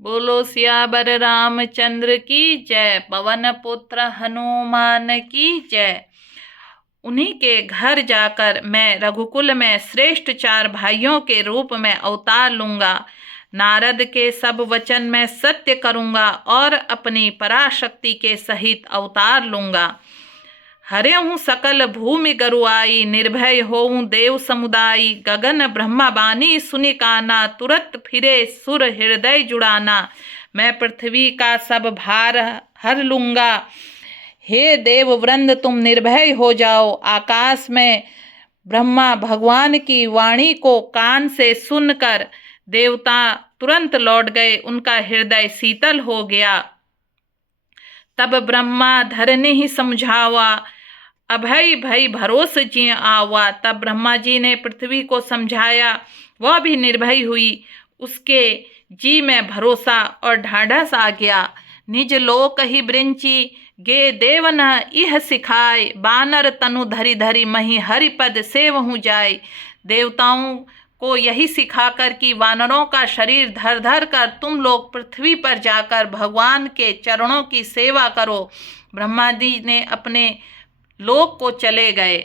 बोलो सियावर रामचंद्र की जय। पवन पुत्र हनुमान की जय। उन्हीं के घर जाकर मैं रघुकुल में श्रेष्ठ 4 भाइयों के रूप में अवतार लूंगा। नारद के सब वचन मैं सत्य करूंगा और अपनी पराशक्ति के सहित अवतार लूंगा। हरे हूँ सकल भूमि गरुआई, निर्भय होऊं देव समुदायी। गगन ब्रह्मा बानी सुनि काना, तुरत फिरे सुर हृदय जुड़ाना। मैं पृथ्वी का सब भार हर लूंगा। हे देव वृंद तुम निर्भय हो जाओ। आकाश में ब्रह्मा भगवान की वाणी को कान से सुनकर देवता तुरंत लौट गए, उनका हृदय शीतल हो गया। तब ब्रह्मा धरनी ही समझावा, अभय भय भरोस जी आवा। तब ब्रह्मा जी ने पृथ्वी को समझाया, वह भी निर्भय हुई। उसके जी में भरोसा और ढाढ़स आ गया। निज लोक ही ब्रिंची गे देवन इह सिखाए, बानर तनु धरि धरि मही हरिपद सेवहु जाय। देवताओं को यही सिखाकर कि वानरों का शरीर धर धर कर तुम लोग पृथ्वी पर जाकर भगवान के चरणों की सेवा करो। ब्रह्मा जी ने अपने लोक को चले गए।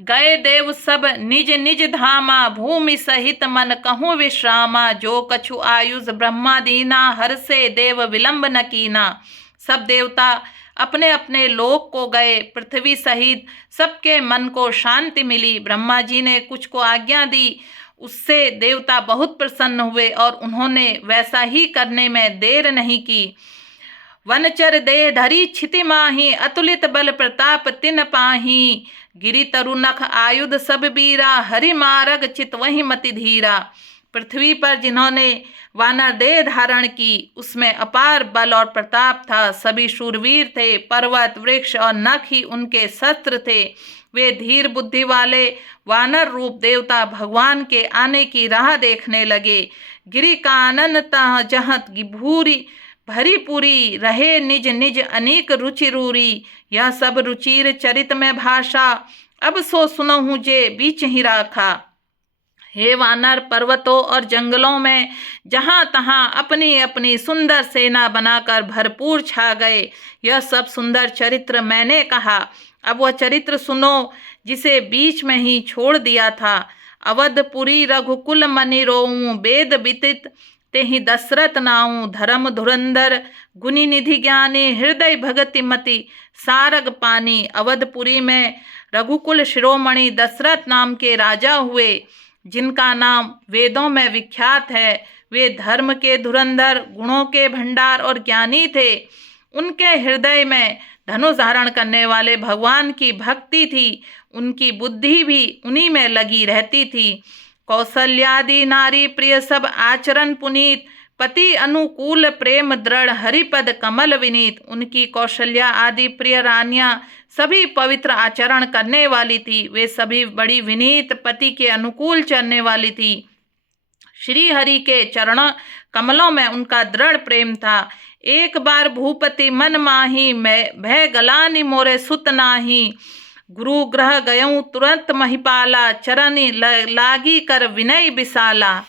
गए देव सब निज निज धामा, भूमि सहित मन कहूँ विश्रामा। जो कछु आयुष ब्रह्मा दीना, हर से देव विलंब न कीना। सब देवता अपने अपने लोक को गए। पृथ्वी सहित सबके मन को शांति मिली। ब्रह्मा जी ने कुछ को आज्ञा दी, उससे देवता बहुत प्रसन्न हुए और उन्होंने वैसा ही करने में देर नहीं की। वनचर दे धरी छिति माही, अतुलित बल प्रताप तिन पाही। गिरि तरु नख आयुध सब बीरा, हरि मारग चित वही मति धीरा। पृथ्वी पर जिन्होंने वानर देह धारण की, उसमें अपार बल और प्रताप था। सभी शूरवीर थे। पर्वत वृक्ष और नख ही उनके शस्त्र थे। वे धीर बुद्धि वाले वानर रूप देवता भगवान के आने की राह देखने लगे। गिरि कानन तह जहत भूरी भरी पूरी, रहे निज निज अनेक रुचि रूरी। यह सब रुचिर चरित में भाषा, अब सो सुनहु जे बीच ही राखा। हे वानर, पर्वतों और जंगलों में जहाँ तहाँ अपनी अपनी सुंदर सेना बनाकर भरपूर छा गए। यह सब सुंदर चरित्र मैंने कहा। अब वह चरित्र सुनो जिसे बीच में ही छोड़ दिया था। अवधपुरी रघुकुल मनि रोऊं, वेद विदित तेहि दशरथ नाऊं। धर्म धुरंधर गुनी निधि ज्ञानी, हृदय भगति मति सारग पानी। अवधपुरी में रघुकुल शिरोमणि दशरथ नाम के राजा हुए, जिनका नाम वेदों में विख्यात है। वे धर्म के धुरंधर, गुणों के भंडार और ज्ञानी थे। उनके हृदय में धनुष धारण करने वाले भगवान की भक्ति थी। उनकी बुद्धि भी उन्हीं में लगी रहती थी। कौशल्यादि नारी प्रिय सब आचरण पुनीत, पति अनुकूल प्रेम दृढ़ हरिपद कमल विनीत। उनकी कौशल्या आदि प्रिय रानियां सभी पवित्र आचरण करने वाली थी। वे सभी बड़ी विनीत, पति के अनुकूल चलने वाली थी। श्री हरि के चरण कमलों में उनका दृढ़ प्रेम था। एक बार भूपति मन माही, मैं भय गलानी मोरे सुत नाही। गुरु ग्रह गयऊं तुरंत महिपाला, चरनी लागी कर विनय विशाला।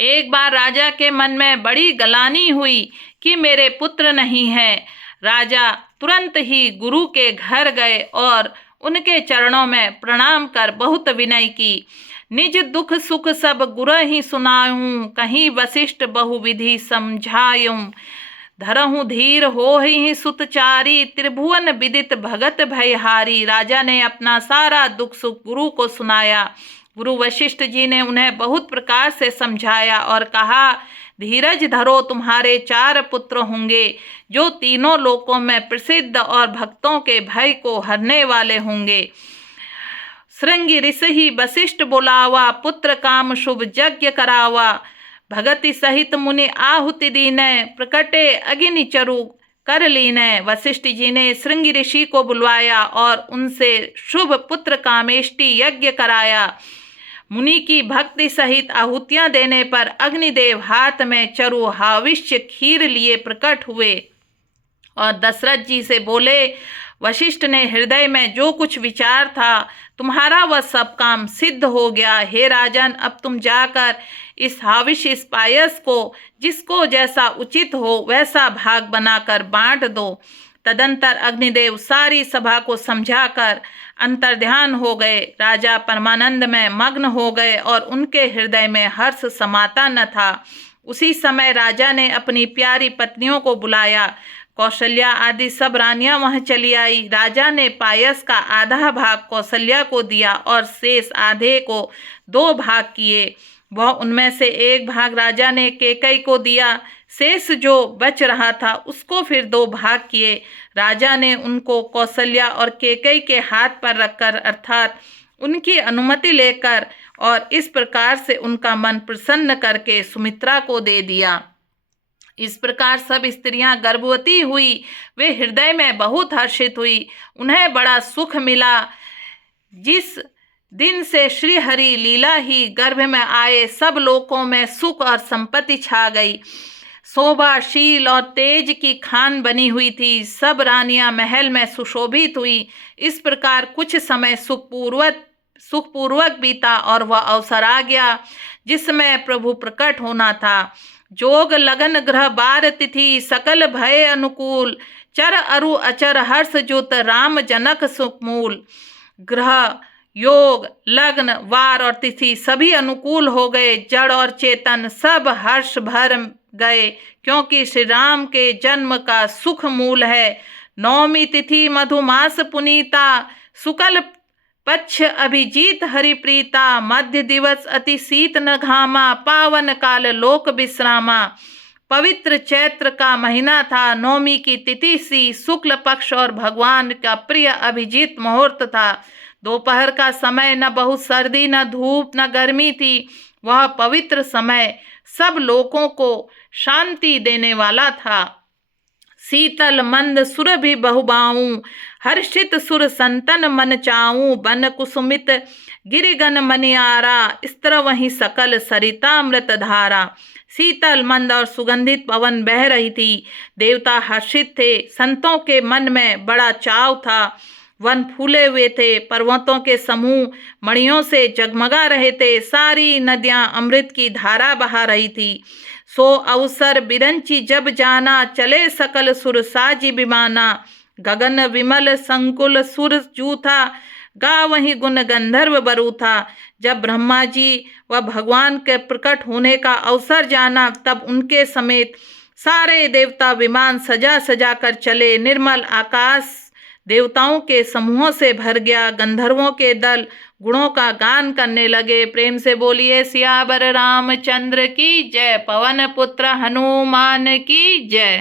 एक बार राजा के मन में बड़ी गलानी हुई कि मेरे पुत्र नहीं है। राजा तुरंत ही गुरु के घर गए और उनके चरणों में प्रणाम कर बहुत विनय की। निज दुख सुख सब गुरु ही सुनाऊं, कहीं वशिष्ठ बहुविधि समझायूं। धरहु धीर हो ही सुतचारी, त्रिभुवन विदित भगत भयहारी। राजा ने अपना सारा दुख सुख गुरु को सुनाया। गुरु वशिष्ठ जी ने उन्हें बहुत प्रकार से समझाया और कहा, धीरज धरो, तुम्हारे 4 पुत्र होंगे जो तीनों लोकों में प्रसिद्ध और भक्तों के भय को हरने वाले होंगे। श्रृंगी ऋषि वशिष्ठ बुलावा, पुत्र काम शुभ यज्ञ करावा। भगति सहित मुनि आहुति दीने, प्रकटे अग्नि चरु कर लीने। वशिष्ठ जी ने श्रृंगी ऋषि को बुलवाया और उनसे शुभ पुत्र कामेष्टि यज्ञ कराया। मुनि की भक्ति सहित आहुतियां देने पर अग्निदेव हाथ में चरु हाविष्य खीर लिए प्रकट हुए और दशरथ जी से बोले, वशिष्ठ ने हृदय में जो कुछ विचार था, तुम्हारा वह सब काम सिद्ध हो गया। हे राजन, अब तुम जाकर इस हाविश, इस पायस को जिसको जैसा उचित हो वैसा भाग बनाकर बांट दो। तदंतर अग्निदेव सारी सभा को समझाकर अंतर्ध्यान हो गए। राजा परमानंद में मग्न हो गए और उनके हृदय में हर्ष समाता न था। उसी समय राजा ने अपनी प्यारी पत्नियों को बुलाया। कौशल्या आदि सब रानियां वहां चली आई। राजा ने पायस का आधा भाग कौशल्या को दिया और शेष आधे को 2 भाग किए। वह उनमें से 1 भाग राजा ने कैकेयी को दिया। शेष जो बच रहा था उसको फिर 2 भाग किए। राजा ने उनको कौशल्या और कैकेयी के हाथ पर रखकर, अर्थात उनकी अनुमति लेकर, और इस प्रकार से उनका मन प्रसन्न करके सुमित्रा को दे दिया। इस प्रकार सब स्त्रियां गर्भवती हुई। वे हृदय में बहुत हर्षित हुई। उन्हें बड़ा सुख मिला। जिस दिन से श्री हरि लीला ही गर्भ में आए, सब लोकों में सुख और संपत्ति छा गई। शोभा, शील और तेज की खान बनी हुई थी। सब रानियां महल में सुशोभित हुई। इस प्रकार कुछ समय सुखपूर्वक बीता और वह अवसर आ गया जिसमें प्रभु प्रकट होना था। जोग लगन ग्रह बार तिथि सकल भय अनुकूल, चर अरु अचर हर्ष जुत राम जनक सुखमूल। ग्रह, योग, लग्न, वार और तिथि सभी अनुकूल हो गए। जड़ और चेतन सब हर्ष भर गए, क्योंकि श्री राम के जन्म का सुख मूल है। नवमी तिथि मधुमास पुनीता, शुक्ल पक्ष अभिजीत हरिप्रीता, मध्य दिवस अति शीत न घामा, पावन काल लोक विश्रामा। पवित्र चैत्र का महीना था। नवमी की तिथि सी, शुक्ल पक्ष और भगवान का प्रिय अभिजीत मुहूर्त था। दोपहर का समय, न बहुत सर्दी न धूप न गर्मी थी। वह पवित्र समय सब लोगों को शांति देने वाला था। शीतल मंद सुरभि बहुबाऊं, हर्षित सुर संतन मन चाऊं। बन कुसुमित गिरिगन मनियारा, स्त्र वहीं सकल सरितामृत धारा। शीतल मंद और सुगंधित पवन बह रही थी। देवता हर्षित थे। संतों के मन में बड़ा चाव था। वन फूले हुए थे। पर्वतों के समूह मणियों से जगमगा रहे थे। सारी नदियां अमृत की धारा बहा रही थी। सो अवसर बिरंची जब जाना, चले सकल सुर साजी विमाना। गगन विमल संकुल सुर जूथा, गा वहीं गुण गंधर्व बरूथा। जब ब्रह्मा जी व भगवान के प्रकट होने का अवसर जाना, तब उनके समेत सारे देवता विमान सजा सजा कर चले। निर्मल आकाश देवताओं के समूहों से भर गया। गंधर्वों के दल गुणों का गान करने लगे। प्रेम से बोलिए सियावर रामचंद्र की जय। पवन पुत्र हनुमान की जय।